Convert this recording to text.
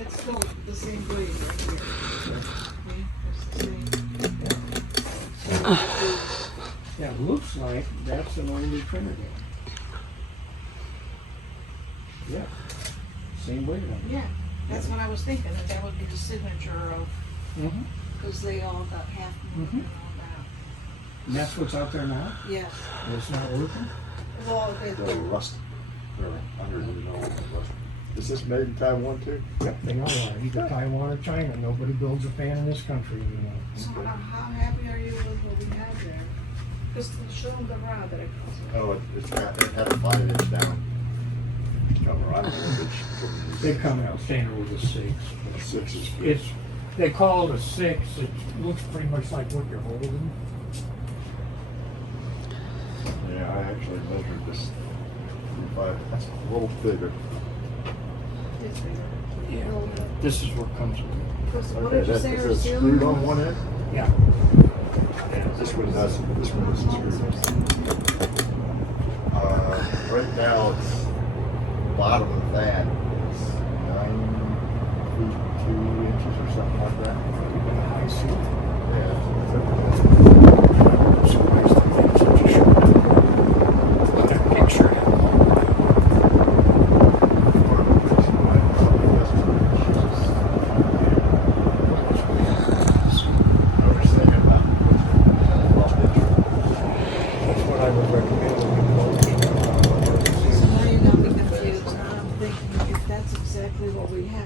it's still the same blade right here. See? It's the same. Yeah, it looks like that's an older Trinidad. Yeah, same weight on it. Yeah, that's what I was thinking, that would be the signature of, Mm-hmm. because they all got half moon Mhm. and all that. And that's what's out there now? Yes. It's not working? Well, They're rust. They're under the rust. Is this made in Taiwan too? Yep, they all are. Either Taiwan or China. Nobody builds a fan in this country anymore. so how happy are you with what we have there? Just show them the rod that it comes with. Oh, it had a 5-inch down. Cover. I don't know which. They come out standard with a 6. 6 is good. It's, they call it a 6. It looks pretty much like what you're holding. Yeah, I actually measured this 5. That's a little bigger. It's bigger. Yeah. Well, This is what comes with it. What Okay, did you that say, is our it ceiling screwed on was? one end? Yeah. This one doesn't. This one isn't screwed. Right now, it's the bottom of the fan is 9 feet 2 inches or something like that. I see.